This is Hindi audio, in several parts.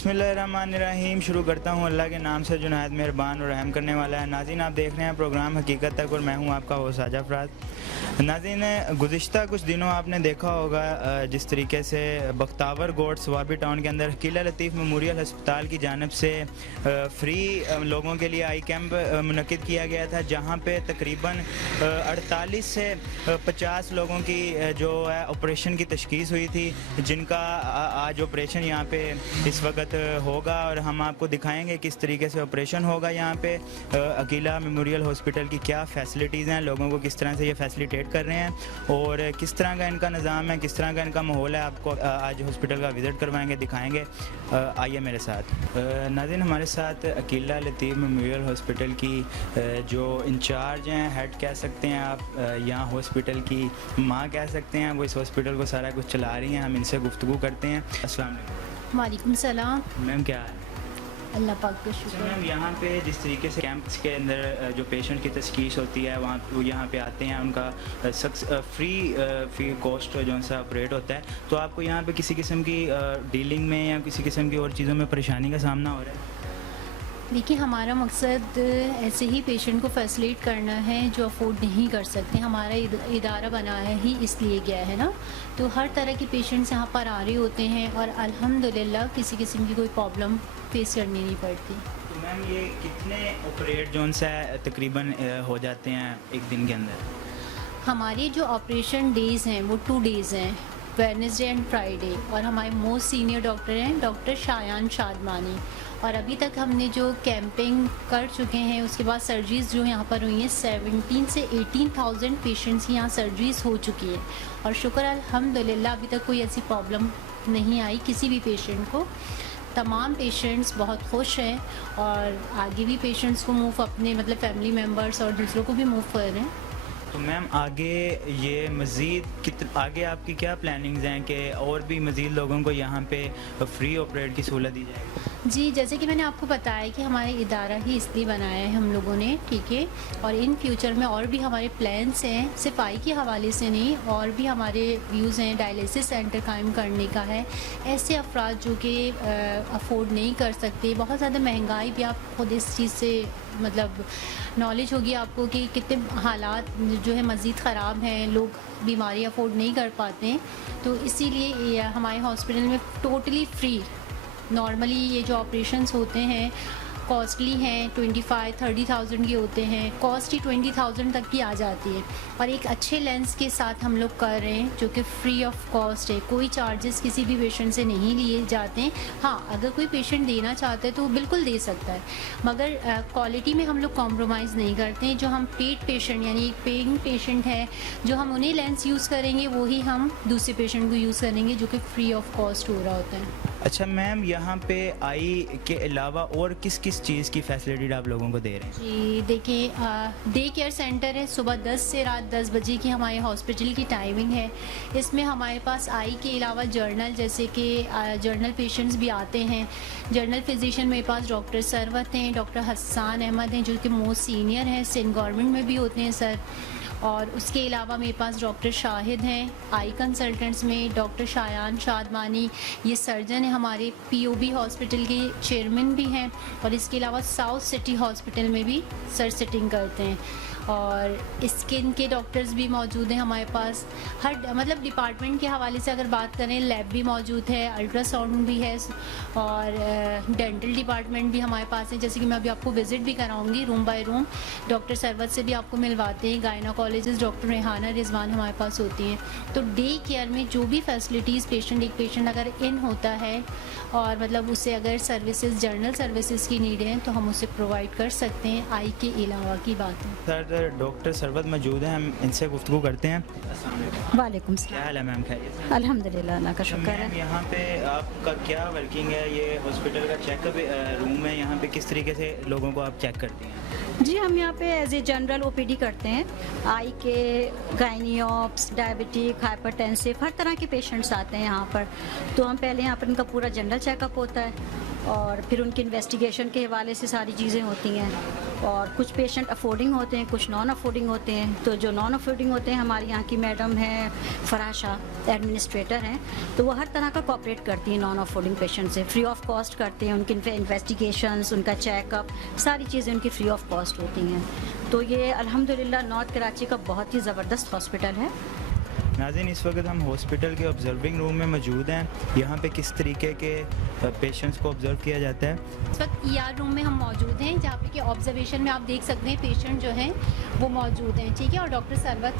बिस्मिल्लाहिर्रहमानिर्रहीम। शुरू करता हूँ अल्लाह के नाम से जो नहायत मेहरबान और रहम करने वाला है। नाज़रीन, आप देख रहे हैं प्रोग्राम हकीकत तक और मैं हूँ आपका होस्ट आजा अफराद। नाज़रीन, गुज़िश्ता कुछ दिनों आपने देखा होगा जिस तरीके से बख्तावर गोट स्वाबी टाउन के अंदर किला लतीफ़ मेमोरियल हस्पताल की जानिब से फ्री लोगों के लिए आई कैंप मुनक़िद किया गया था, जहाँ पे तकरीबन 48 से 50 लोगों की जो है ऑपरेशन की तशख़ीस हुई थी, जिनका आज ऑपरेशन यहाँ पे इस वक्त होगा और हम आपको दिखाएंगे किस तरीके से ऑपरेशन होगा। यहाँ पे अकीला मेमोरियल हॉस्पिटल की क्या फ़ैसिलिटीज़ हैं, लोगों को किस तरह से ये फैसिलिटेट कर रहे हैं और किस तरह का इनका निज़ाम है, किस तरह का इनका माहौल है, आपको आज हॉस्पिटल का विज़िट करवाएंगे, दिखाएंगे। आइए मेरे साथ। नाज़रीन, हमारे साथ अकीला लतीफ़ मेमोरियल हॉस्पिटल की जो इंचार्ज हैं, हेड कह सकते हैं आप, यहाँ हॉस्पिटल की माँ कह सकते हैं, वो इस हॉस्पिटल को सारा कुछ चला रही हैं। हम इनसे गुफ्तगू करते हैं। अस्सलाम वालेकुम। वालेकुम सलाम। मैम क्या है? अल्लाह पाक का शुक्र। मैम, यहाँ पे जिस तरीके से कैंप्स के अंदर जो पेशेंट की तशख़ीस होती है, वहाँ वो यहाँ पे आते हैं, उनका फ्री कॉस्ट जो सा ऑपरेट होता है, तो आपको यहाँ पे किसी किस्म की डीलिंग में या किसी किस्म की और चीज़ों में परेशानी का सामना हो रहा है? देखिए, हमारा मकसद ऐसे ही पेशेंट को फैसिलिटेट करना है जो अफोर्ड नहीं कर सकते। हमारा इदारा बना है ही इसलिए गया है ना, तो हर तरह के पेशेंट्स यहाँ पर आ रहे होते हैं और अल्हम्दुलिल्लाह किसी किस्म की कोई प्रॉब्लम फेस करनी नहीं पड़ती। तो मैम, ये कितने ऑपरेट जोन सा तकरीबन हो जाते हैं एक दिन के अंदर? हमारे जो ऑपरेशन डेज़ हैं वो 2 डेज़ हैं, वेडनेसडे एंड फ्राइडे, और हमारे मोस्ट सीनियर डॉक्टर हैं डॉक्टर शायान शादमानी। और अभी तक हमने जो कैंपिंग कर चुके हैं, उसके बाद सर्जरीज़ जो यहाँ पर हुई हैं, 17 से 18,000 पेशेंट्स की यहाँ सर्जरीज़ हो चुकी है और शुक्र अल्हम्दुलिल्लाह अभी तक कोई ऐसी प्रॉब्लम नहीं आई किसी भी पेशेंट को। तमाम पेशेंट्स बहुत खुश हैं और आगे भी पेशेंट्स को मूव अपने फैमिली मेम्बर्स और दूसरों को भी मूव कर रहे हैं। तो मैम, आगे ये मज़ीद आगे आपकी क्या प्लानिंग्स हैं कि और भी मज़ीद लोगों को यहाँ पे फ्री ऑपरेट की सहूलत दी जाएगी? जी, जैसे कि मैंने आपको बताया कि हमारा इदारा ही इसलिए बनाया है हम लोगों ने, ठीक है, और इन फ्यूचर में और भी हमारे प्लान्स हैं, सिर्फ आई के हवाले से नहीं, और भी हमारे व्यूज़ हैं। डायलिसिस सेंटर कायम करने का है, ऐसे अफराद जो कि अफोर्ड नहीं कर सकते, बहुत ज़्यादा महंगाई भी, आप खुद इस चीज़ से नॉलेज होगी आपको कि कितने हालात जो है मज़ीद ख़राब हैं, लोग बीमारी अफोर्ड नहीं कर पाते हैं। तो इसीलिए हमारे हॉस्पिटल में टोटली फ्री, नॉर्मली ये जो ऑपरेशंस होते हैं कॉस्टली हैं, 25-30,000 के होते हैं, कॉस्ट ही 20,000 तक की आ जाती है, और एक अच्छे लेंस के साथ हम लोग कर रहे हैं जो कि फ्री ऑफ कॉस्ट है। कोई चार्जेस किसी भी पेशेंट से नहीं लिए जाते हैं। हाँ, अगर कोई पेशेंट देना चाहता है तो वो बिल्कुल दे सकता है, मगर क्वालिटी में हम लोग कॉम्प्रोमाइज़ नहीं करते हैं। जो हम पेड पेशेंट यानी एक पेइंग पेशेंट है, जो हम उन्हें लेंस यूज़ करेंगे वही हम दूसरे पेशेंट को यूज़ करेंगे, जो कि फ्री ऑफ कॉस्ट हो रहा होता है। अच्छा मैम, यहाँ पे आई के अलावा और किस किस चीज़ की फैसिलिटी आप लोगों को दे रहे हैं? जी देखिए, डे केयर सेंटर है, सुबह 10 से रात 10 बजे की हमारे हॉस्पिटल की टाइमिंग है। इसमें हमारे पास आई के अलावा जर्नल, जैसे कि जर्नल पेशेंट्स भी आते हैं। जर्नल फिजिशियन मेरे पास डॉक्टर सरवत हैं, डॉक्टर हसन अहमद हैं जो कि मोस्ट सीनियर हैं, सिंध गवर्नमेंट में भी होते हैं सर। और उसके अलावा मेरे पास डॉक्टर शाहिद हैं। आई कंसल्टेंट्स में डॉक्टर शायान शादमानी, ये सर्जन है, हमारे पीओबी हॉस्पिटल के चेयरमैन भी हैं, और इसके अलावा साउथ सिटी हॉस्पिटल में भी सर सिटिंग करते हैं। और स्किन के डॉक्टर्स भी मौजूद हैं हमारे पास। हर डिपार्टमेंट के हवाले से अगर बात करें, लैब भी मौजूद है, अल्ट्रासाउंड भी है, और डेंटल डिपार्टमेंट भी हमारे पास है। जैसे कि मैं अभी आपको विज़िट भी कराऊंगी room by room, doctor Sarwat से भी आपको मिलवाते हैं। गायनाकोलॉजिस्ट डॉक्टर रेहाना रिजवान हमारे पास होती हैं। तो डे केयर में जो भी फैसिलिटीज़ एक पेशेंट अगर इन होता है और उसे अगर सर्विसेज, जर्नल सर्विसेज की नीड है, तो हम उसे प्रोवाइड कर सकते हैं। आई के अलावा की बात है। सर, डॉक्टर सरवत मौजूद हैं, हम इनसे गुफ्तगू करते हैं। वालेकुम क्या सलाम। हाल है मैम? खैरियत? अल्हम्दुलिल्लाह, अल्लाह का शुक्र है। मैम, यहाँ पे आपका क्या वर्किंग है? ये हॉस्पिटल का चेकअप रूम है, यहाँ पे किस तरीके से लोगों को आप चेक करती हैं? जी, हम यहाँ पे एज ए जनरल ओपीडी करते हैं। आई के, गायनियोप्स, डायबिटिक, हाइपरटेंसिव, हर तरह के पेशेंट्स आते हैं यहाँ पर। तो हम पहले यहाँ पर इनका पूरा जनरल चेकअप होता है, और फिर उनकी इन्वेस्टिगेशन के हवाले से सारी चीज़ें होती हैं। और कुछ पेशेंट अफोर्डिंग होते हैं, कुछ नॉन अफोर्डिंग होते हैं। तो जो नॉन अफोर्डिंग होते हैं, हमारी यहाँ की मैडम हैं फराशा, एडमिनिस्ट्रेटर हैं, तो वो हर तरह का कोऑपरेट करती हैं नॉन अफोर्डिंग पेशेंट से, फ्री ऑफ कॉस्ट करते हैं। उनकी इन्वेस्टिगेशंस, उनका चेकअप, सारी चीज़ें उनकी फ्री ऑफ कॉस्ट होती हैं। तो ये अल्हम्दुलिल्लाह नॉर्थ कराची का बहुत ही ज़बरदस्त हॉस्पिटल है। नाज़रीन, इस वक्त हम हॉस्पिटल के ऑब्जर्विंग रूम में मौजूद हैं। यहाँ पे किस तरीके के पेशेंट्स को ऑब्ज़र्व किया जाता है। इस वक्त ER रूम में हम मौजूद हैं, जहाँ पे कि ऑब्जर्वेशन में आप देख सकते हैं पेशेंट जो हैं वो मौजूद हैं, ठीक है। और डॉक्टर सरवत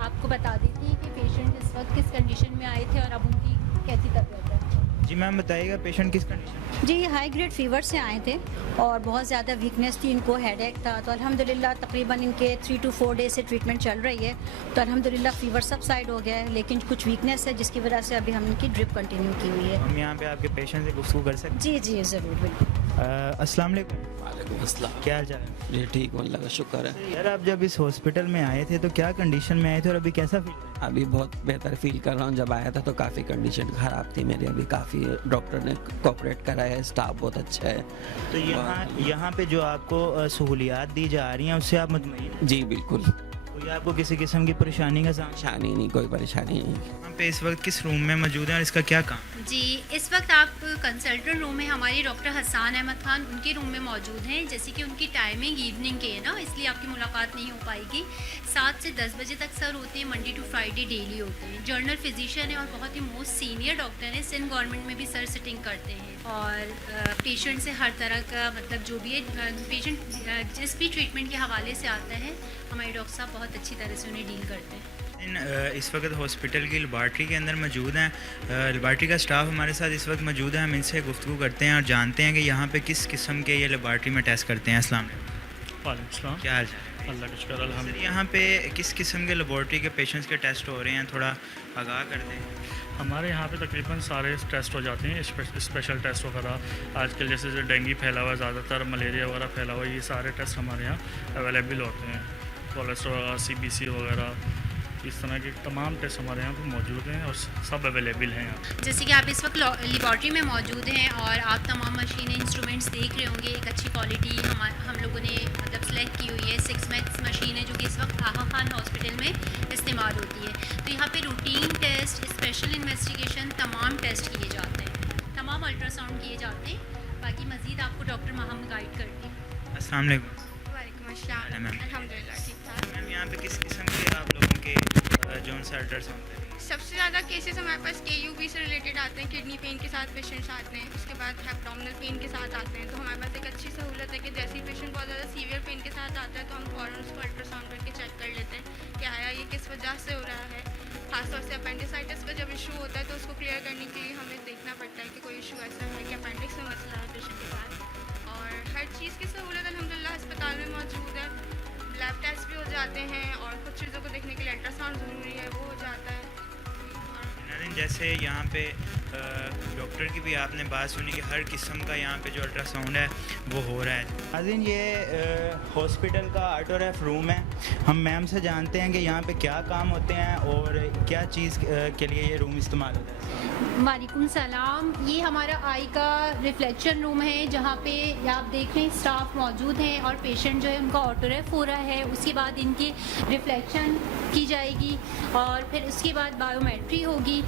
आपको बता देती हैं कि पेशेंट इस वक्त किस कंडीशन में आए थे और अब उनकी कैसी तबीयत है। जी मैम, बताइएगा पेशेंट किस कंडीशन में। जी, ये हाई ग्रेड फीवर से आए थे और बहुत ज़्यादा वीकनेस थी, इनको हेडेक था। तो अल्हम्दुलिल्लाह तकरीबन इनके 3 to 4 डेज से ट्रीटमेंट चल रही है। तो अल्हम्दुलिल्लाह फीवर सब साइड हो गया है, लेकिन कुछ वीकनेस है जिसकी वजह से अभी हम इनकी ड्रिप कंटिन्यू की हुई है। हम यहाँ पे आपके पेशेंट से गुफ्तगू कर सकते जी जी ज़रूर, बिल्कुल। हैं। अस्सलाम वालेकुम। वालेकुम अस्सलाम। क्या हाल चाल है। जी ठीक हूँ, अल्लाह का शुक्र है। यार, आप जब इस हॉस्पिटल में आए थे तो क्या कंडीशन में आए थे और अभी कैसा फील। अभी बहुत बेहतर फील कर रहा हूँ। जब आया था तो काफ़ी कंडीशन ख़राब थी मेरी, अभी काफ़ी डॉक्टर ने कोऑपरेट करा है, स्टाफ बहुत अच्छा है। तो यहाँ पे जो आपको सहूलियात दी जा रही हैं उससे आप मुतमईन हैं? जी बिल्कुल, कोई आपको किसी किस्म की परेशानी का सामना। परेशानी नहीं, कोई परेशानी नहीं। यहाँ पे इस वक्त किस रूम में मौजूद हैं और इसका क्या काम। जी, इस वक्त आप कंसल्टेंट रूम में हमारे डॉक्टर हसन अहमद खान उनके रूम में मौजूद हैं। जैसे कि उनकी टाइमिंग इवनिंग की है ना, इसलिए आपकी मुलाकात नहीं हो पाएगी। 7 से 10 बजे तक सर होते हैं, मंडे टू फ्राइडे डेली होते हैं। जर्नल फिजिशियन है और बहुत ही मोस्ट सीनियर डॉक्टर हैं। सिंध गवर्नमेंट में भी सर सिटिंग करते हैं और पेशेंट से हर तरह का मतलब जो भी है पेशेंट जिस भी ट्रीटमेंट के हवाले से आता है, हमारे डॉक्टर साहब बहुत अच्छी तरह से उन्हें डील करते हैं। इस वक्त हॉस्पिटल की लेबॉर्ट्री के अंदर मौजूद हैं। लेबॉर्ट्री का स्टाफ हमारे साथ इस वक्त मौजूद है। हम इनसे गुफ्तगू करते हैं और जानते हैं कि यहाँ पे किस किस्म के ये लेबॉर्ट्री में टेस्ट करते हैं। अस्सलाम वालेकुम। वालेकुम सलाम। क्या हाल चाल है। अल्लाह का शुक्र सर, अल्हम्दुलिल्लाह। यहाँ पे किस किस्म के लेबॉर्ट्री के पेशेंट्स के टेस्ट हो रहे हैं, थोड़ा आगाह कर दें। हमारे यहाँ पे तकरीबन सारे टेस्ट हो जाते हैं, स्पेशल टेस्ट वगैरह। आजकल जैसे जो डेंगू फैला हुआ है, ज़्यादातर मलेरिया वगैरह फैला हुआ है, ये सारे टेस्ट हमारे यहाँ अवेलेबल होते हैं। कोलेस्ट्रॉल वगैरह, CBC वगैरह, इस तरह के तमाम टेस्ट हमारे यहाँ पे मौजूद हैं और सब अवेलेबल हैं यहाँ। जैसे कि आप इस वक्त लेबॉर्ट्री में मौजूद हैं और आप तमाम मशीनें इंस्ट्रूमेंट्स देख रहे होंगे। एक अच्छी क्वालिटी हम लोगों ने मतलब सेलेक्ट की हुई है। 6 मैक्स मशीन है जो कि इस वक्त आहा खान हॉस्पिटल में इस्तेमाल होती है। तो यहाँ पे रूटीन टेस्ट, स्पेशल इन्वेस्टिगेशन, तमाम टेस्ट किए जाते हैं, तमाम अल्ट्रासाउंड किए जाते हैं। बाकी मज़ीद आपको डॉक्टर महम गाइड करती है। अस्सलाम वालेकुम। वालेकुम अस्सलाम। मैम। अल्हम्दुलिल्लाह ठीक ठाक। मैम, यहाँ पे किस किस्म के आप लोगों के जौन सा अल्ट्रासाउंड हैं। सबसे ज़्यादा केसेस हमारे पास KUB से रिलेटेड आते हैं, किडनी पेन के साथ पेशेंट्स आते हैं। उसके बाद एब्डोमिनल पेन के साथ आते हैं। तो हमारे पास एक अच्छी सहूलत है कि जैसे ही पेशेंट बहुत ज़्यादा सीवियर पेन के साथ आता है तो हम फ़ौरन उसको अल्ट्रासाउंड करके चेक कर लेते हैं कि आया ये किस वजह से हो रहा है। खासतौर से अपेंडिसाइटिस का जब इशू होता है तो उसको क्लियर करने के लिए हमें देखना पड़ता है कि कोई इशू ऐसा है कि अपेंडिक्स में मसला है पेशेंट के साथ। और हर चीज़ की सहूलत अल्हम्दुलिल्लाह अस्पताल में मौजूद है। लैब टेस्ट भी हो जाते हैं और कुछ चीज़ों को देखने के लिए अल्ट्रासाउंड ज़रूरी है, वो हो जाता है। जैसे यहाँ पे डॉक्टर की भी आपने बात सुनी कि हर किस्म का यहाँ पे जो अल्ट्रासाउंड है वो हो रहा है। नाज़रीन, ये हॉस्पिटल का ऑटोरेफ रूम है। हम मैम से जानते हैं कि यहाँ पे क्या काम होते हैं और क्या चीज़ के लिए ये रूम इस्तेमाल होता है। वालेकुम सलाम। ये हमारा आई का रिफ्लेक्शन रूम है, जहाँ पे आप देख रहे हैं स्टाफ मौजूद हैं और पेशेंट जो है उनका ऑटोरेफ हो रहा है। उसके बाद इनकी रिफ्लेक्शन की जाएगी और फिर उसके बाद बायोमेट्री होगी।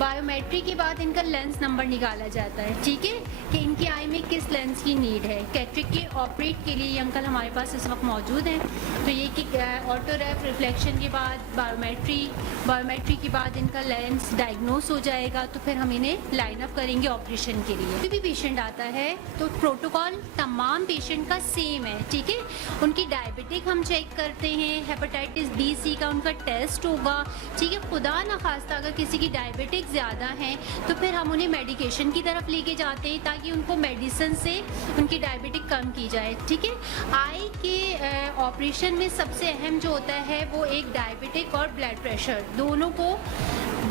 बायोमेट्री के बाद इनका लेंस नंबर निकाला जाता है, ठीक है, कि इनकी आई में किस लेंस की नीड है। कैटरिक के ऑपरेट के लिए ये अंकल हमारे पास इस वक्त मौजूद हैं। तो ये कि ऑटोरेफ रिफ्लेक्शन के बाद बायोमेट्री के बाद इनका लेंस डायग्नोस हो जाएगा। तो फिर हम इन्हें लाइन अप करेंगे ऑपरेशन के लिए। कोई भी पेशेंट आता है तो प्रोटोकॉल तमाम पेशेंट का सेम है, ठीक है। उनकी डायबिटिक हम चेक करते हैं, हेपेटाइटिस B, C का उनका टेस्ट होगा, ठीक है। खुदा न खास्ता अगर किसी की डायबिटिक ज़्यादा है तो फिर हम उन्हें मेडिकेशन की तरफ लेके जाते हैं ताकि उनको मेडिसिन से उनकी डायबिटिक कम की जाए, ठीक है। आई के ऑपरेशन में सबसे अहम जो होता है वो एक डायबिटिक और ब्लड प्रेशर दोनों को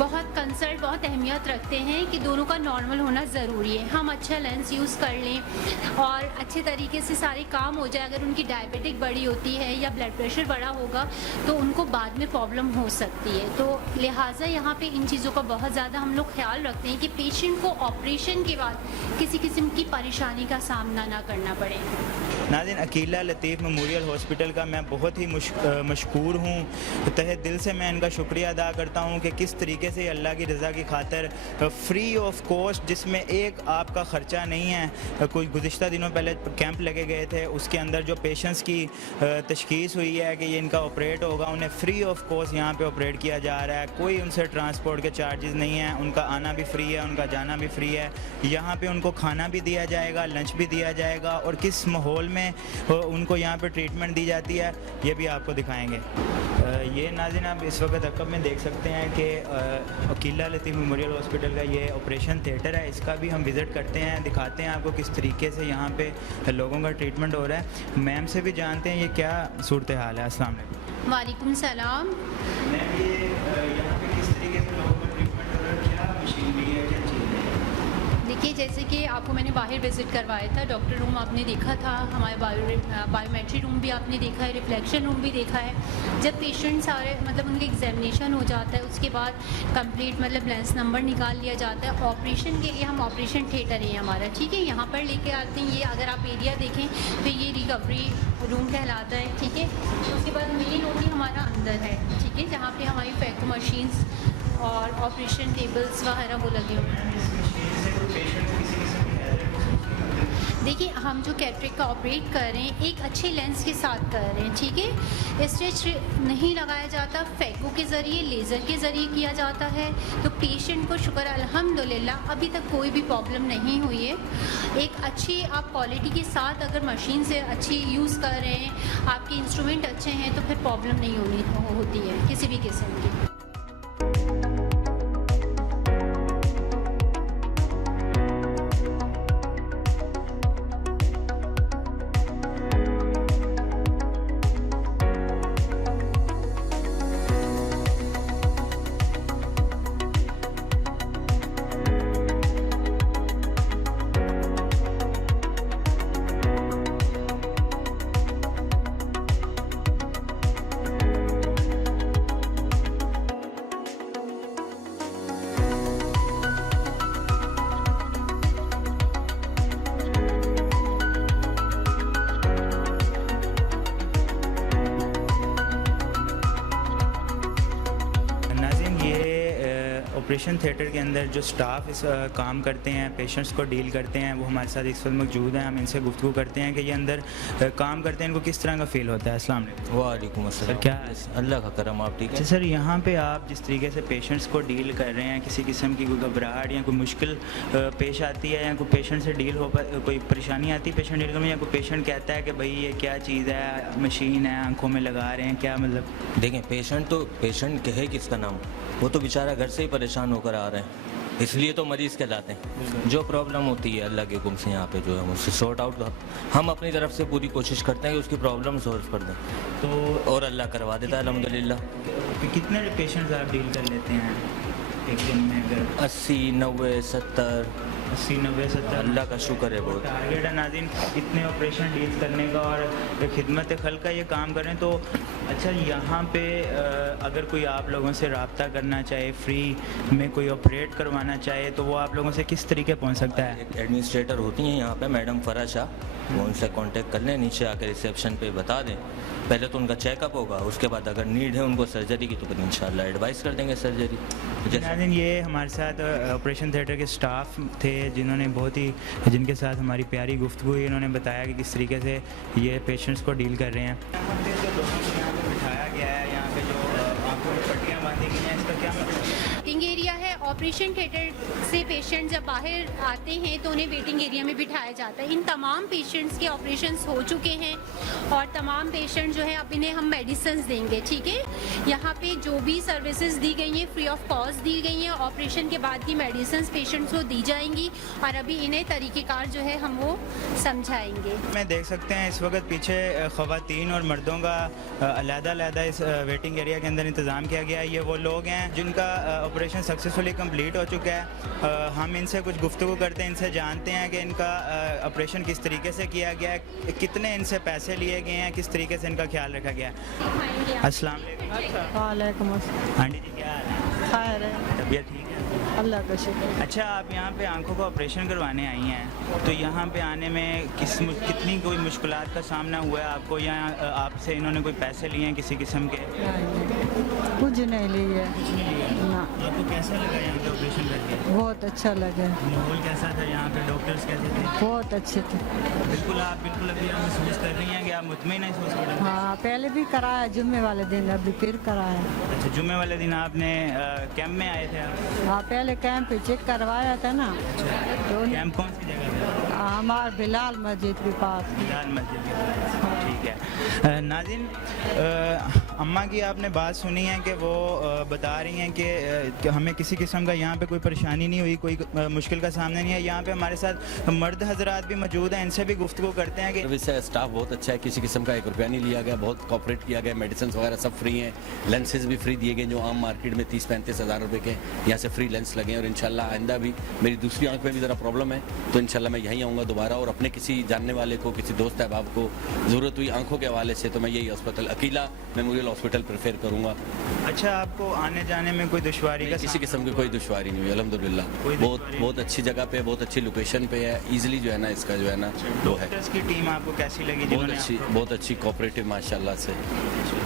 बहुत कंसर्ट बहुत अहमियत रखते हैं कि दोनों का नॉर्मल होना ज़रूरी है। हम अच्छा लेंस यूज़ कर लें और अच्छे तरीके से सारे काम हो जाए। अगर उनकी डायबिटिक बड़ी होती है या ब्लड प्रेशर बड़ा होगा तो उनको बाद में प्रॉब्लम हो सकती है। तो लिहाजा यहाँ पे इन चीज़ों का बहुत ज़्यादा हम लोग ख्याल रखते हैं कि पेशेंट को ऑपरेशन के बाद किसी किस्म की परेशानी का सामना ना करना पड़े। नाज़रीन, अकीला लतीफ़ मेमोरियल हॉस्पिटल का मैं बहुत ही मशकूर हूँ। तहे दिल से मैं इनका शुक्रिया अदा करता हूँ कि किस तरीके से अल्लाह की रज़ा की खातर फ्री ऑफ कॉस्ट, जिसमें एक आपका ख़र्चा नहीं है। कोई गुज़िश्ता दिनों पहले कैंप लगे गए थे, उसके अंदर जो पेशेंट्स की तशख़ीस हुई है कि ये इनका ऑपरेट होगा, उन्हें फ्री ऑफ कॉस्ट यहाँ पे ऑपरेट किया जा रहा है। कोई उनसे ट्रांसपोर्ट के चार्जेस नहीं हैं, उनका आना भी फ्री है, उनका जाना भी फ्री है। यहाँ पे उनको खाना भी दिया जाएगा, लंच भी दिया जाएगा, और किस माहौल में उनको यहाँ पे ट्रीटमेंट दी जाती है ये भी आपको दिखाएंगे। ये नाज़रीन, आप इस वक्त अकब में देख सकते हैं कि अकीला लतीफ़ मेमोरियल हॉस्पिटल का ये ऑपरेशन थिएटर है। इसका भी हम विज़िट करते हैं, दिखाते हैं आपको किस तरीके से यहाँ पे लोगों का ट्रीटमेंट हो रहा है। मैम से भी जानते हैं ये क्या सूरत हाल है। अस्सलाम वालेकुम। वालेकुम सलाम। मैम, ये यहाँ पे किस तरीके से लोगों का ट्रीटमेंट हो रहा है, क्या मशीनरी है, क्या चीज़ है? देखिए, जैसे कि आपको मैंने बाहर विज़िट करवाया था, डॉक्टर रूम आपने देखा था, हमारे बायोमेट्री रूम भी आपने देखा है, रिफ्लेक्शन रूम भी देखा है। जब पेशेंट सारे मतलब उनके एग्जामिनेशन हो जाता है, उसके बाद कंप्लीट मतलब लेंस नंबर निकाल लिया जाता है। ऑपरेशन के लिए हम ऑपरेशन थिएटर है हमारा, ठीक है, यहाँ पर लेके आते हैं। ये अगर आप एरिया देखें तो ये रिकवरी रूम कहलाता है, ठीक है। उसके बाद मेन ओटी हमारा अंदर है, ठीक है, जहाँ पे हमारी फैक्ट मशीन्स और ऑपरेशन टेबल्स वगैरह वो लगे हुए हैं। देखिए, हम जो कैटरेक्ट का ऑपरेट कर रहे हैं एक अच्छे लेंस के साथ कर रहे हैं, ठीक है। स्ट्रेच नहीं लगाया जाता, फैको के ज़रिए, लेज़र के ज़रिए किया जाता है। तो पेशेंट को शुक्र अल्हम्दुलिल्लाह अभी तक कोई भी प्रॉब्लम नहीं हुई है। एक अच्छी आप क्वालिटी के साथ अगर मशीन से अच्छी यूज़ कर रहे हैं, आपके इंस्ट्रूमेंट अच्छे हैं, तो फिर प्रॉब्लम नहीं होती है किसी भी किस्म की। ऑपरेशन थिएटर के अंदर जो स्टाफ इस काम करते हैं, पेशेंट्स को डील करते हैं, वो हमारे साथ इस वक्त मौजूद हैं। हम इनसे गुफ्तगू करते हैं कि ये अंदर काम करते हैं, इनको किस तरह का फ़ील होता है। अस्सलाम वालेकुम। वालेकुम अस्सलाम। सर, क्या अल्लाह का करम, आप ठीक है? सर, यहाँ पे आप जिस तरीके से पेशेंट्स को डील कर रहे हैं, किसी किस्म की कोई घबराहट या कोई मुश्किल पेश आती है, या कोई पेशेंट से डील हो कोई परेशानी आती है पेशेंट डील करने में, या कोई पेशेंट कहता है कि भाई ये क्या चीज़ है, मशीन है, आंखों में लगा रहे हैं, क्या मतलब? देखें, पेशेंट कहे किसका नाम, वो तो बेचारा घर से ही परेशान होकर आ रहे हैं, इसलिए तो मरीज़ कहलाते हैं। जो प्रॉब्लम होती है अल्लाह के हुक्म से यहाँ पे जो है उससे सॉर्ट आउट हम अपनी तरफ से पूरी कोशिश करते हैं कि उसकी प्रॉब्लम सॉल्व कर दें, तो और अल्लाह करवा देता है अल्हम्दुलिल्लाह। कितने पेशेंट्स आप डील कर लेते हैं एक दिन में? अगर 80, 90, 70, 80, 90, 70 अल्लाह का शुक्र है बहुत। टारगेट है नाज़रीन इतने ऑपरेशन डील करने का और खिदमत खल्क का ये काम करें। तो अच्छा, यहाँ पे अगर कोई आप लोगों से रब्ता करना चाहे, फ्री में कोई ऑपरेट करवाना चाहे, तो वो आप लोगों से किस तरीके पहुँच सकता है? एक एडमिनिस्ट्रेटर होती हैं यहाँ पे, मैडम फरा शाह, वो उनसे कांटेक्ट कर लें, नीचे आकर रिसेप्शन पे बता दें। पहले तो उनका चेकअप होगा, उसके बाद अगर नीड है उनको सर्जरी की तो फिर इंशाल्लाह एडवाइस कर देंगे सर्जरी। नाज़रीन, ये हमारे साथ ऑपरेशन थिएटर के स्टाफ थे जिन्होंने जिनके साथ हमारी प्यारी गुफ्तगू हुई। इन्होंने बताया कि किस तरीके से ये पेशेंट्स को डील कर रहे हैं। बिठाया गया है यहाँ पे, जो आंखों में पट्टियाँ बांधी गई हैं, इसका क्या मतलब? किंग एरिया है ऑपरेशन थिएटर से पेशेंट जब बाहर आते हैं तो उन्हें वेटिंग एरिया में बिठाया जाता है। इन तमाम पेशेंट्स के ऑपरेशंस हो चुके हैं और तमाम पेशेंट जो है अब इन्हें हम मेडिसिन देंगे, ठीक है। यहाँ पे जो भी सर्विसेज दी गई हैं फ्री ऑफ कॉस्ट दी गई हैं। ऑपरेशन के बाद की मेडिसिन पेशेंट्स को दी जाएंगी और अभी इन्हें तरीक़ेकार जो है हम वो समझाएंगे। मैं देख सकते हैं इस वक्त पीछे ख़वातीन और मर्दों का अलग-अलग इस वेटिंग एरिया के अंदर इंतज़ाम किया गया है। ये वो लोग हैं जिनका ऑपरेशन सक्सेसफुली कंप्लीट हो चुका है। हम इनसे कुछ गुफ्तगू करते हैं, इनसे जानते हैं कि इनका ऑपरेशन किस तरीके से किया गया है, कितने इनसे पैसे लिए गए हैं, किस तरीके से इनका ख्याल रखा गया है। अस्सलाम वालेकुम अस्सलाम। आंटी जी क्या हाल है? खैर है, तबीयत ठीक है? अल्लाह का शुक्र। अच्छा, आप यहाँ पे आंखों का ऑपरेशन करवाने आई हैं, तो यहाँ पे आने में कितनी कोई मुश्किलात का सामना हुआ है आपको, या आपसे इन्होंने कोई पैसे लिए हैं किसी किस्म के? कुछ नहीं लिए ना। आपको कैसा लगा यहाँ पे ऑपरेशन करके? बहुत अच्छा लगा। माहौल कैसा था यहाँ पे, डॉक्टर्स कैसे थे? बहुत अच्छे थे। बिल्कुल आप अभी आप महसूस कर रही हैं कि आप मुतमईन हैं इस हॉस्पिटल? हाँ, पहले भी कराया, जुम्मे वाले दिन, अभी फिर कराया। अच्छा, जुम्मे वाले दिन आपने कैंप में आए थे आप? हाँ, पहले कैंप पे चेक करवाया था ना। तो कैंप कौन सी जगह पे? हमारे बिलाल मस्जिद के पास। बिलाल मस्जिद के पास, ठीक है। नाज़रीन, अम्मा की आपने बात सुनी है कि वो बता रही हैं कि हमें किसी किस्म का यहाँ पे कोई परेशानी नहीं हुई, कोई मुश्किल का सामना नहीं है। यहाँ पे हमारे साथ मर्द हजरात भी मौजूद हैं, इनसे भी गुफ्तगू करते हैं कि सर्विस है, स्टाफ बहुत अच्छा है, किसी किस्म का 1 रुपया नहीं लिया गया, बहुत कॉपरेट किया गया, मेडिसिन वगैरह सब फ्री हैं, लेंसेज भी फ्री दिए गए जो आम मार्केट में 30-35 हज़ार रुपये के, यहाँ से फ्री लेंस लगे हैं। और इंशाल्लाह आइंदा भी मेरी दूसरी आंख में भी ज़रा प्रॉब्लम है तो इंशाल्लाह मैं यहीं आऊँगा दोबारा, और अपने किसी जानने वाले को, किसी दोस्त अहबाब को ज़रूरत हुई आंखों के हवाले से तो मैं यही hospital Akila memorial hospital prefer करूँगा। अच्छा, आपको आने जाने में कोई दुश्वारी का? किसी किस्म की कोई दुश्वारी नहीं हुई अल्हम्दुलिल्लाह। बहुत अच्छी जगह पे, बहुत अच्छी लोकेशन पे है, ईजिली जो है ना इसका जो है ना वो है। डॉक्टर्स की टीम आपको कैसी लगी? बहुत अच्छी कोऑपरेटिव माशाल्लाह से,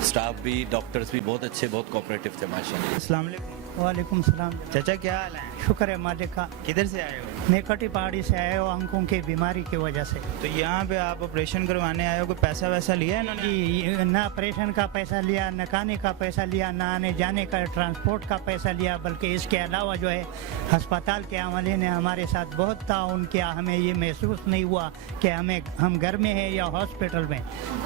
स्टाफ भी, डॉक्टर्स भी बहुत अच्छे, बहुत कोऑपरेटिव थे माशाल्लाह। अस्सलाम वालेकुम। वालेकुम सलाम। चाचा क्या हाल है? शुक्र है मालिक का। किधर से आए हो? मैं कटी पहाड़ी से आया हूँ आंखों की बीमारी की वजह से। तो यहाँ पे आप ऑपरेशन करवाने आए हो, कोई पैसा वैसा लिया है इन्होंने? जी, ना ऑपरेशन का पैसा लिया, न खाने का पैसा लिया, ना आने जाने का ट्रांसपोर्ट का पैसा लिया, बल्कि इसके अलावा जो है अस्पताल के अमले ने हमारे साथ बहुत ताउन किया। हमें ये महसूस नहीं हुआ कि हम घर में हैं या हॉस्पिटल में।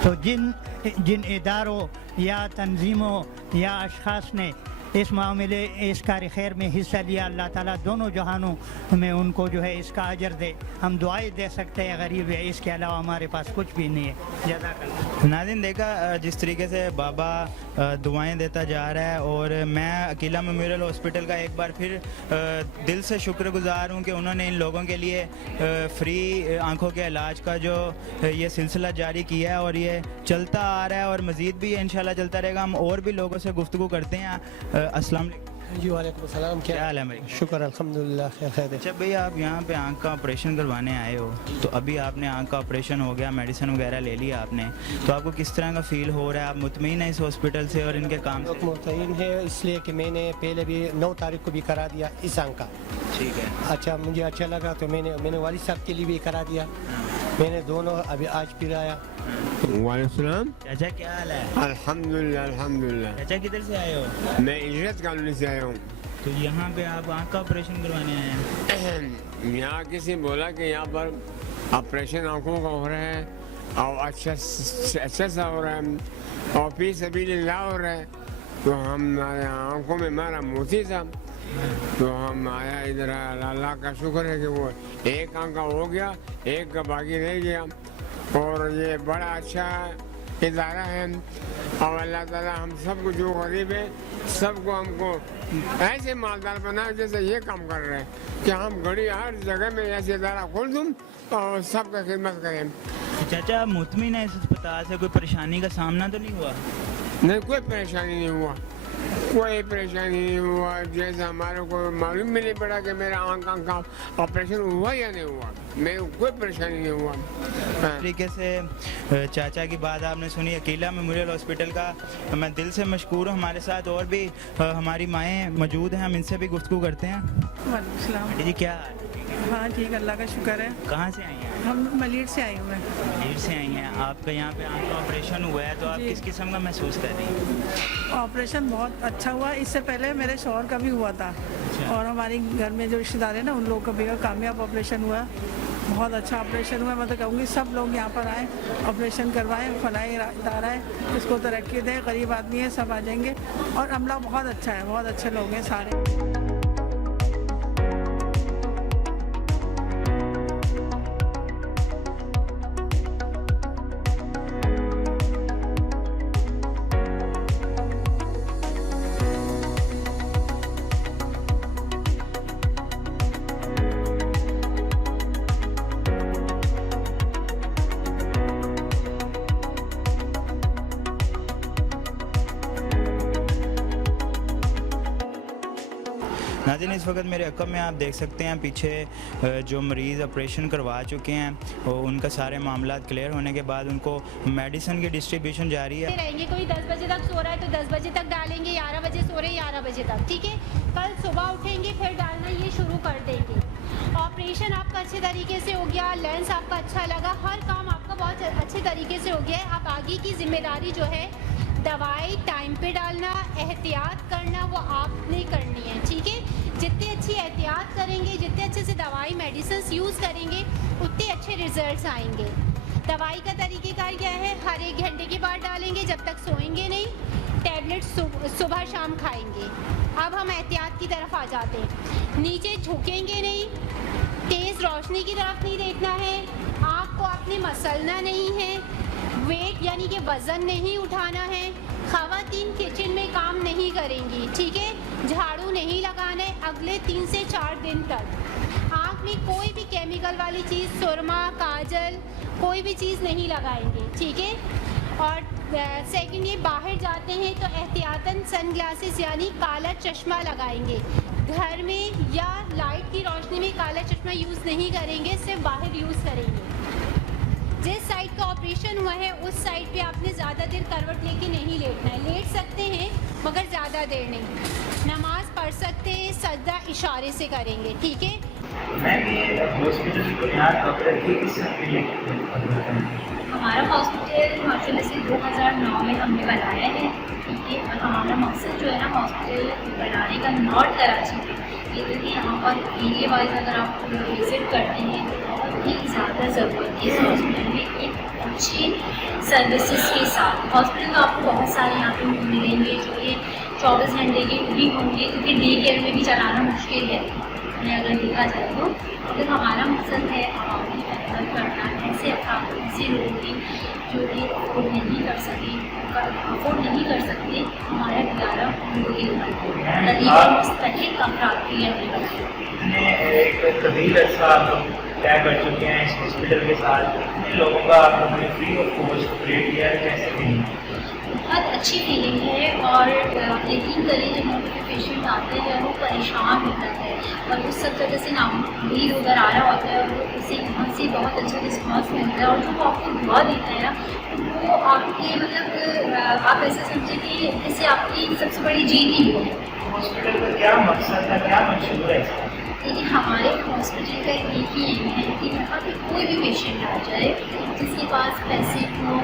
तो जिन इदारों या तंजीमों या अशखास ने इस मामले, इस कार खैर में हिस्सा लिया, अल्लाह ताला दोनों जहानों में उनको जो है इसका अजर दे। हम दुआएं दे सकते हैं, गरीब है, इसके अलावा हमारे पास कुछ भी नहीं है। ज़्यादा नाज़रीन, देखा जिस तरीके से बाबा दुआएं देता जा रहा है, और मैं अकीला मेमोरियल हॉस्पिटल का एक बार फिर दिल से शुक्रगुजार हूँ कि उन्होंने इन लोगों के लिए फ्री आंखों के इलाज का जो ये सिलसिला जारी किया है, और ये चलता आ रहा है और मज़ीद भी इंशाल्लाह चलता रहेगा। हम और भी लोगों से गुफ्तगू करते हैं। अस्सलाम वालेकुम। जी वालेकुम सलाम। क्या हाल है भाई? शुक्र अल्हम्दुलिल्लाह खैर है। अच्छा भाई, आप यहाँ पे आंख का ऑपरेशन करवाने आए हो, तो अभी आपने आंख का ऑपरेशन हो गया, मेडिसिन वगैरह ले लिया आपने, तो आपको किस तरह का फील हो रहा है? आप मुतमईन हैं इस हॉस्पिटल से और इनके काम से? मुतमईन है इसलिए कि मैंने पहले भी 9 तारीख को भी करा दिया इस आंख का। ठीक है। अच्छा, मुझे अच्छा लगा तो मैंने वालिद साहब के लिए भी करा दिया। मैंने दोनों अभी आज फिर आया। वालेकुम। चाचा क्या हाल है? अल्हम्दुलिल्लाह अल्हम्दुलिल्लाह। चाचा किधर से आए हो? मैं इजरत कॉलोनी से आया हूँ। तो यहाँ पे आप आँख का ऑपरेशन करवाने आए हैं? यहाँ किसी बोला कि यहाँ पर ऑपरेशन आँखों का हो रहा है और अच्छा सा हो रहा है और फी सबीलिल्लाह हो रहा है, तो हम आँखों में हमारा मोती था, तो हम आया इधर। अल्लाह का शुक्र है कि वो एक आँख का हो गया, एक का बाकी रह गया, और ये बड़ा अच्छा इदारा है। और अल्लाह ताला हम सबको, जो गरीब है सबको, हमको ऐसे मालदार बनाए जैसे ये काम कर रहे हैं कि हम घड़ी हर जगह में ऐसे इदारा खोल दूँ और सबका खिदमत करें। चाचा, मुतमिन है इस अस्पताल से? कोई परेशानी का सामना तो नहीं हुआ? नहीं, कोई परेशानी नहीं हुआ, कोई परेशानी नहीं हुआ। जैसे हमारे को मालूम भी नहीं पड़ा कि मेरा आँख का ऑपरेशन हुआ या नहीं हुआ, मेरे कोई परेशानी नहीं हुआ। तरीके से चाचा की बात आपने सुनी अकीला मेमोरियल हॉस्पिटल का। मैं दिल से मशकूर हूँ। हमारे साथ और भी हमारी माएँ मौजूद हैं, हम इनसे भी गुफ्तगू करते हैं। वालेकुम सलाम। जी क्या हाल? हाँ ठीक, अल्लाह का शुक्र है। कहाँ से आई हैं? हम मलीर से आए हुए हैं। मलीर से आई हैं। आपका यहाँ पे आँख का ऑपरेशन हुआ है, तो आप किस किस्म का महसूस कर रही हैं? ऑपरेशन बहुत अच्छा हुआ। इससे पहले मेरे शौहर का भी हुआ था और हमारे घर में जो रिश्तेदार हैं ना उन लोगों का भी कामयाब ऑपरेशन हुआ। बहुत अच्छा ऑपरेशन हुआ। मैं तो कहूँगी सब लोग यहाँ पर आएँ, ऑपरेशन करवाएं। फलाई इदारा है, इसको तरक्की दें। गरीब आदमी है, सब आ जाएंगे और अमला बहुत अच्छा है, बहुत अच्छे लोग हैं सारे। नाज़रीन, इस वक्त मेरे अकब में आप देख सकते हैं पीछे जो मरीज़ ऑपरेशन करवा चुके हैं उनका सारे मामला क्लियर होने के बाद उनको मेडिसिन की डिस्ट्रीब्यूशन जारी है। रहेंगे कोई 10 बजे तक सो रहा है तो 10 बजे तक डालेंगे, 11 बजे सो रहे 11 बजे तक, ठीक है। कल सुबह उठेंगे फिर डालना ये शुरू कर देंगे। ऑपरेशन आपका अच्छे तरीके से हो गया, लेंस आपका अच्छा लगा, हर काम आपका बहुत अच्छे तरीके से हो गया है। अब आगे की जिम्मेदारी जो है दवाई टाइम पे डालना, एहतियात करना, वो आपने करनी है, ठीक है। जितनी अच्छी एहतियात करेंगे, जितने अच्छे से दवाई मेडिसिन यूज़ करेंगे, उतने अच्छे रिजल्ट्स आएंगे। दवाई का तरीक़ेकार क्या है, हर 1 घंटे के बाद डालेंगे जब तक सोएंगे नहीं। टैबलेट सुबह शाम खाएंगे। अब हम एहतियात की तरफ आ जाते हैं। नीचे झुकेंगे नहीं, तेज़ रोशनी की तरफ नहीं देखना है, आँख को अपनी मसलना नहीं है, वेट यानी कि वज़न नहीं उठाना है। ख़वातीन किचन में काम नहीं करेंगी, ठीक है। झाड़ू नहीं लगाना है अगले 3 से 4 दिन तक। आँख में कोई भी केमिकल वाली चीज़, सुरमा, काजल, कोई भी चीज़ नहीं लगाएंगे, ठीक है। और सेकंड, ये बाहर जाते हैं तो एहतियातन सनग्लासेस यानी काला चश्मा लगाएंगे। घर में या लाइट की रोशनी में काला चश्मा यूज़ नहीं करेंगे, सिर्फ बाहर यूज़ करेंगे। जिस साइड का ऑपरेशन हुआ है उस साइड पे आपने ज़्यादा देर करवट लेके नहीं लेटना है। लेट सकते हैं मगर ज़्यादा देर नहीं। नमाज पढ़ सकते हैं, सजदा इशारे से करेंगे, ठीक है। हमारा हॉस्पिटल माशाल्लाह से 2009 में हमने बनाया है, ठीक है। और हमारा मकसद जो है ना हॉस्पिटल बनाने का नॉर्थ कराची में ये तो कि यहाँ पर एरिया वाइज अगर आप विज़िट करते हैं तो बहुत ही ज़्यादा ज़रूरत है इस हॉस्पिटल में एक अच्छी सर्विसेज के साथ। हॉस्पिटल तो आपको बहुत सारे यहाँ पे मिलेंगे जो ये 24 घंटे के भी होंगे, क्योंकि डे केयर में भी चलाना मुश्किल है अगर देखा जाए तो हमारा मकसद है आवामी खिदमत करना। ऐसे लोग जो कि अफोर्ड नहीं कर सकते, हमारा इदारा मुस्तहिक अफराद के लिए एक तवील अर्सा आप लोग तय कर चुके हैं इस हॉस्पिटल के साथ। कितने लोगों का आप लोगों ने फ्री ऑफ कॉस्ट ऑपरेट किया है, कैसे फीलिंग? बहुत अच्छी फीलिंग है। और यकीन करें जब हमारे पेशेंट आते हैं वो परेशान होता है और उस सब जगह से नाउमीद होकर आ रहा होता है और उसे यहाँ से बहुत अच्छा रिस्पॉन्स मिलता है। और जो वो आपको दुआ देता है ना वो आपके मतलब आप ऐसा समझें कि जैसे आपकी सबसे बड़ी जीत ही हो। हॉस्पिटल का क्या मकसद है, क्या मंशूर है इसका? देखिए हमारे हॉस्पिटल का एक ही एम है कि यहाँ पे कोई भी पेशेंट आ जाए जिसके पास पैसे हो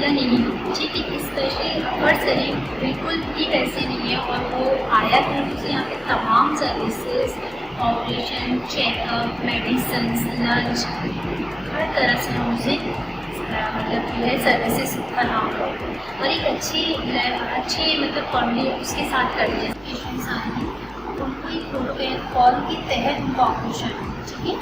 या नहीं हो, ठीक है। स्पेशली हर शरीर बिल्कुल भी पैसे नहीं है और वो आया है तो उसे यहाँ पे तमाम services, operation, checkup, medicine, lunch, हर तरह से हम उसे मतलब जो है सर्विसेज फराहम करते हैं और एक अच्छी मतलब फैमिली उसके साथ करते हैं। पेशेंट्स आए हैं उनको एक प्रोटोकॉल के तहत उनको ऑपरेशन, ठीक है।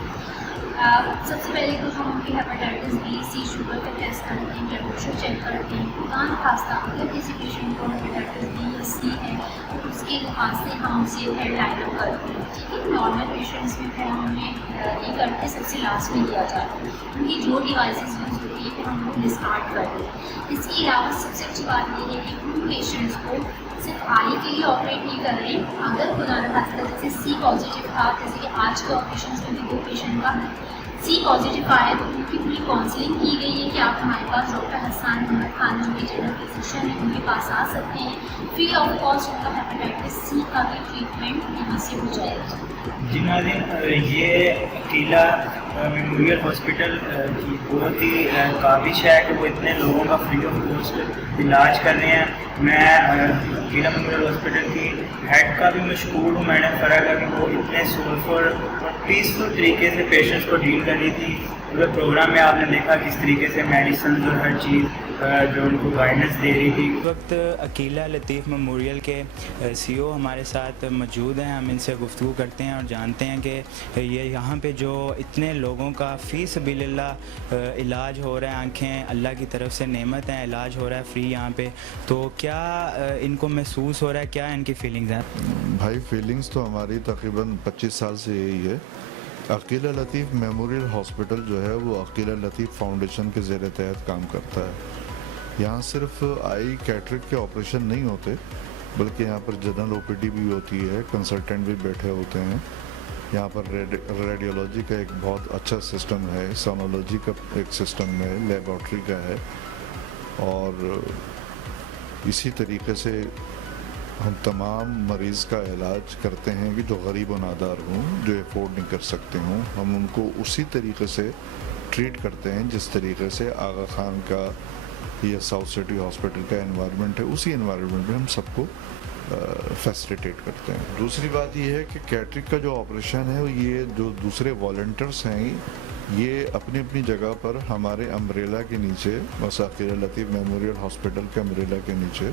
सबसे पहले तो हम उनकी हेपेटाइटिस बी, सी, शुगर का टेस्ट करते हैं, ब्लड प्रेशर चेक करते हैं। कान खांसता अगर किसी पेशेंट को हेपेटाइटिस बी या सी है तो उसके लिहाज से हम उसे हेड लाइनअप करते हैं, ठीक है। नॉर्मल पेशेंट्स में फिर हमें ये करते सबसे लास्ट में किया जाता है। उनकी जो डिवाइसेस यूज़ होती है फिर हम लोग डिस्कार्ड करते हैं। इसके अलावा सबसे अच्छी बात ये है कि उन पेशेंट्स को सिर्फ आई के लिए ऑपरेट नहीं कर रहे हैं। अगर खुदा न खास्ता जैसे सी पॉजिटिव था, जैसे कि आज के ऑपरेशन में भी 2 पेशेंट का सी पॉजिटिव आया तो उनकी पूरी काउंसलिंग की गई है कि आप हमारे पास डॉक्टर हसन अहमद खान जो कि जनरल फिजिशियन है उनके पास आ सकते हैं। फ्री ऑफ कॉस्ट उनका हेपेटाइटिस सी का भी ट्रीटमेंट यहाँ से हो जाएगा। जी नाज़रीन, ये अकीला मेमोरियल हॉस्पिटल की बहुत ही काबिश है कि वो इतने लोगों का फ्री ऑफ कॉस्ट इलाज कर रहे हैं। मैं अकीला मेमोरियल हॉस्पिटल की हेड का भी मशहूर हूँ, मैडम फ़रा का, कि वो इतने सोलफुल और पीसफुल तरीके से पेशेंट्स को डील कर रही थी। पूरे प्रोग्राम में आपने देखा किस तरीके से मेडिसिन और हर चीज़ जो उनको गाइडेंस दे रही थी। इस वक्त अकीला लतीफ़ मेमोरियल के सीईओ हमारे साथ मौजूद हैं। हम इनसे गुफ्तगू करते हैं और जानते हैं कि ये यहाँ पे जो इतने लोगों का फ़ी सबीलिल्लाह इलाज हो रहा है, आँखें अल्लाह की तरफ से नेमत हैं, इलाज हो रहा है फ्री यहाँ पे, तो क्या इनको महसूस हो रहा है, क्या इनकी फीलिंग्स हैं? भाई फीलिंग्स तो हमारी तकरीबन 25 साल से यही है। अकीला लतीफ़ मेमोरियल हॉस्पिटल जो है वो अकीला लतीफ़ फाउंडेशन के ज़ेर तहत काम करता है। यहाँ सिर्फ आई कैटरेक्ट के ऑपरेशन नहीं होते, बल्कि यहाँ पर जनरल ओपीडी भी होती है, कंसल्टेंट भी बैठे होते हैं। यहाँ पर रेडियोलॉजी का एक बहुत अच्छा सिस्टम है, सोनोलॉजी का एक सिस्टम है, लेबॉर्ट्री का है, और इसी तरीके से हम तमाम मरीज़ का इलाज करते हैं कि जो गरीब व नादार हों, जो अफोर्ड नहीं कर सकते हों, हम उनको उसी तरीके से ट्रीट करते हैं जिस तरीके से आगा खान का या साउथ सिटी हॉस्पिटल का एनवायरनमेंट है, उसी एनवायरनमेंट में हम सबको फैसिलिटेट करते हैं। दूसरी बात ये है कि कैटरिक का जो ऑपरेशन है, ये जो दूसरे वॉलंटियर्स हैं, ये अपनी अपनी जगह पर हमारे अम्ब्रेला के नीचे, बस अकीला लतीफ़ मेमोरियल हॉस्पिटल के अम्ब्रेला के नीचे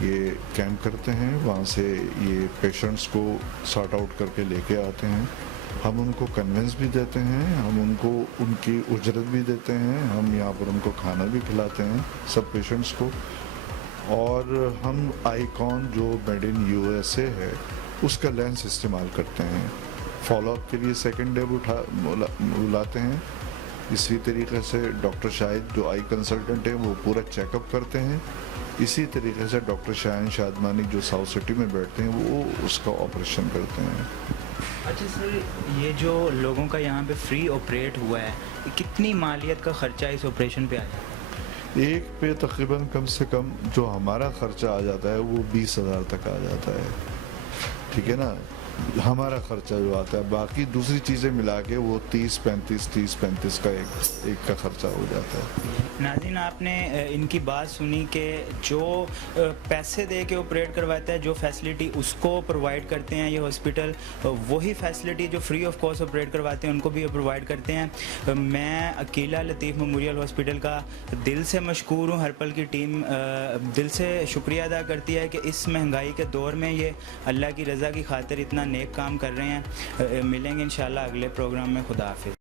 ये कैंप करते हैं। वहाँ से ये पेशेंट्स को सॉर्ट आउट करके लेके आते हैं। हम उनको कन्वेंस भी देते हैं, हम उनको उनकी उजरत भी देते हैं, हम यहाँ पर उनको खाना भी खिलाते हैं सब पेशेंट्स को, और हम आईकॉन जो मेड इन यूएसए है उसका लेंस इस्तेमाल करते हैं। फॉलोअप के लिए सेकेंड डे बुलाते हैं। इसी तरीके से डॉक्टर शाहिद जो आई कंसल्टेंट है वो पूरा चेकअप करते हैं। इसी तरीके से डॉक्टर शाहिन शादमानी जो साउथ सिटी में बैठते हैं वो उसका ऑपरेशन करते हैं। अच्छा सर, ये जो लोगों का यहाँ पे फ्री ऑपरेट हुआ है, कितनी मालियत का ख़र्चा इस ऑपरेशन पे आया? एक पे तकरीबन कम से कम जो हमारा ख़र्चा आ जाता है वो 20,000 तक आ जाता है, ठीक है ना, हमारा ख़र्चा जो आता है। बाकी दूसरी चीज़ें मिला के वो 30-35 का एक का ख़र्चा हो जाता है। नाज़रीन, आपने इनकी बात सुनी कि जो पैसे दे के ऑपरेट करवाता है, जो फैसिलिटी उसको प्रोवाइड करते हैं ये हॉस्पिटल, वही फैसिलिटी जो फ्री ऑफ कॉस्ट ऑपरेट करवाते हैं उनको भी प्रोवाइड करते हैं। मैं अकीला लतीफ़ मेमोरियल हॉस्पिटल का दिल से मशकूर हूँ। हर पल की टीम दिल से शुक्रिया अदा करती है कि इस महंगाई के दौर में ये अल्लाह की रज़ा की खातिर इतना नेक काम कर रहे हैं। मिलेंगे इंशाल्लाह अगले प्रोग्राम में। खुदा हाफिज़।